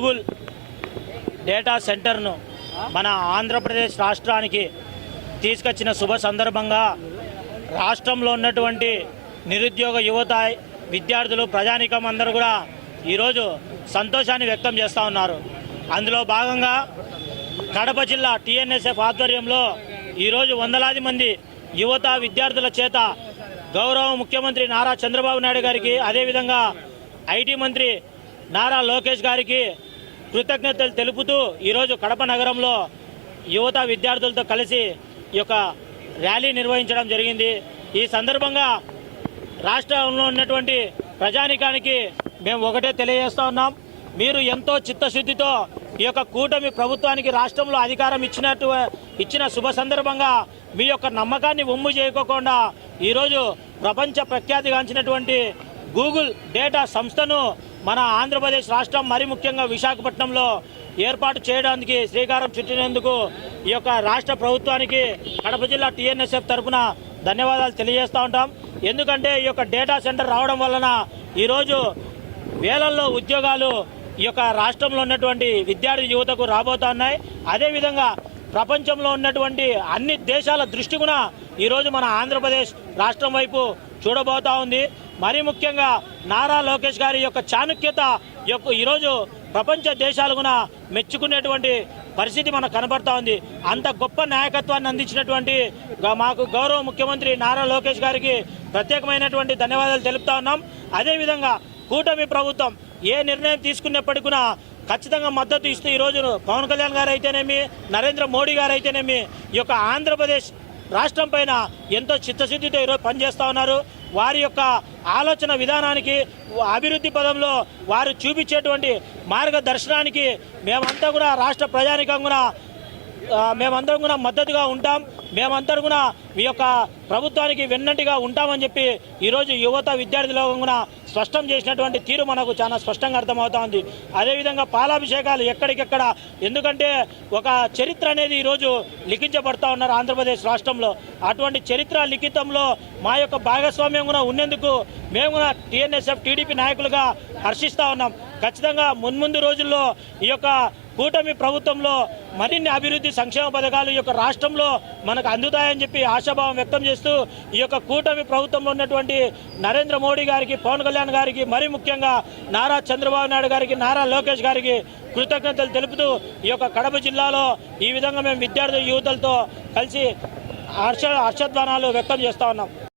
Google data సెంటర్ను మన ఆంధ్రప్రదేశ్ రాష్ట్రానికి తీసుకొచ్చిన శుభ సందర్భంగా రాష్ట్రంలో ఉన్నటువంటి నిరుద్యోగ యువత విద్యార్థులు ప్రజానికం అందరూ కూడా ఈరోజు సంతోషాన్ని వ్యక్తం చేస్తూ ఉన్నారు. అందులో భాగంగా కడప జిల్లా టీఎన్ఎస్ఎఫ్ ఆధ్వర్యంలో ఈరోజు వందలాది మంది యువత విద్యార్థుల చేత గౌరవ ముఖ్యమంత్రి నారా చంద్రబాబు నాయుడు గారికి అదేవిధంగా ఐటీ మంత్రి నారా లోకేష్ గారికి కృతజ్ఞతలు తెలుపుతూ ఈరోజు కడప నగరంలో యువత విద్యార్థులతో కలిసి ఈ యొక్క ర్యాలీ నిర్వహించడం జరిగింది. ఈ సందర్భంగా రాష్ట్రంలో ఉన్నటువంటి ప్రజానికానికి మేము ఒకటే తెలియజేస్తూ ఉన్నాం. మీరు ఎంతో చిత్తశుద్ధితో ఈ యొక్క కూటమి ప్రభుత్వానికి రాష్ట్రంలో అధికారం ఇచ్చినట్టు ఇచ్చిన శుభ సందర్భంగా మీ యొక్క నమ్మకాన్ని ఒమ్ము చేయకోకుండా ఈరోజు ప్రపంచ ప్రఖ్యాతిగాంచినటువంటి గూగుల్ డేటా సంస్థను మన ఆంధ్రప్రదేశ్ రాష్ట్రం మరి ముఖ్యంగా విశాఖపట్నంలో ఏర్పాటు చేయడానికి శ్రీకారం చుట్టినందుకు ఈ యొక్క రాష్ట్ర ప్రభుత్వానికి కడప జిల్లా టీఎన్ఎస్ఎఫ్ తరఫున ధన్యవాదాలు తెలియజేస్తూ ఉంటాం. ఎందుకంటే ఈ యొక్క డేటా సెంటర్ రావడం వలన ఈరోజు వేలల్లో ఉద్యోగాలు ఈ యొక్క రాష్ట్రంలో ఉన్నటువంటి విద్యార్థి యువతకు రాబోతా ఉన్నాయి. అదేవిధంగా ప్రపంచంలో ఉన్నటువంటి అన్ని దేశాల దృష్టి కూడా ఈరోజు మన ఆంధ్రప్రదేశ్ రాష్ట్రం వైపు చూడబోతా ఉంది. మరీ ముఖ్యంగా నారా లోకేష్ గారి యొక్క చాణుక్యత యొక్క ఈరోజు ప్రపంచ దేశాలు కూడా మెచ్చుకునేటువంటి పరిస్థితి మనకు కనబడతా ఉంది. అంత గొప్ప నాయకత్వాన్ని అందించినటువంటి మాకు గౌరవ ముఖ్యమంత్రి నారా లోకేష్ గారికి ప్రత్యేకమైనటువంటి ధన్యవాదాలు తెలుపుతా ఉన్నాం. అదేవిధంగా కూటమి ప్రభుత్వం ఏ నిర్ణయం తీసుకున్నప్పటికీ కూడా ఖచ్చితంగా మద్దతు ఇస్తూ ఈరోజు పవన్ కళ్యాణ్ గారు అయితేనేమి నరేంద్ర మోడీ గారు అయితేనేమి ఈ యొక్క ఆంధ్రప్రదేశ్ రాష్ట్రం పైన ఎంతో చిత్తశుద్ధితో ఈరోజు పనిచేస్తూ ఉన్నారు. వారి యొక్క ఆలోచన విధానానికి అభివృద్ధి పదంలో వారు చూపించేటువంటి మార్గదర్శనానికి మేమంతా కూడా రాష్ట్ర ప్రజానికం కూడా మేమందరం కూడా మద్దతుగా ఉంటాం. మేమందరం కూడా మీ యొక్క ప్రభుత్వానికి వెన్నంటిగా ఉంటామని చెప్పి ఈరోజు యువత విద్యార్థుల కూడా స్పష్టం చేసినటువంటి తీరు మనకు చాలా స్పష్టంగా అర్థమవుతా ఉంది అదేవిధంగా పాలాభిషేకాలు ఎక్కడికెక్కడ ఎందుకంటే ఒక చరిత్ర అనేది ఈరోజు లిఖించబడతా ఉన్నారు ఆంధ్రప్రదేశ్ రాష్ట్రంలో. అటువంటి చరిత్ర లిఖితంలో మా యొక్క భాగస్వామ్యం కూడా ఉన్నందుకు మేము కూడా టీఎన్ఎస్ఎఫ్ టీడీపీ నాయకులుగా హర్షిస్తూ ఉన్నాం. ఖచ్చితంగా మున్ముందు రోజుల్లో ఈ యొక్క కూటమి ప్రభుత్వంలో మరిన్ని అభివృద్ధి సంక్షేమ పథకాలు ఈ యొక్క రాష్ట్రంలో మనకు అందుతాయని చెప్పి ఆశాభావం వ్యక్తం చేస్తూ ఈ యొక్క కూటమి ప్రభుత్వంలో ఉన్నటువంటి నరేంద్ర మోడీ గారికి పవన్ కళ్యాణ్ గారికి మరి ముఖ్యంగా నారా చంద్రబాబు నాయుడు గారికి నారా లోకేష్ గారికి కృతజ్ఞతలు తెలుపుతూ ఈ యొక్క కడప జిల్లాలో ఈ విధంగా మేము విద్యార్థి యువతలతో కలిసి హర్ష హర్షధ్వానాలు వ్యక్తం చేస్తూ ఉన్నాం.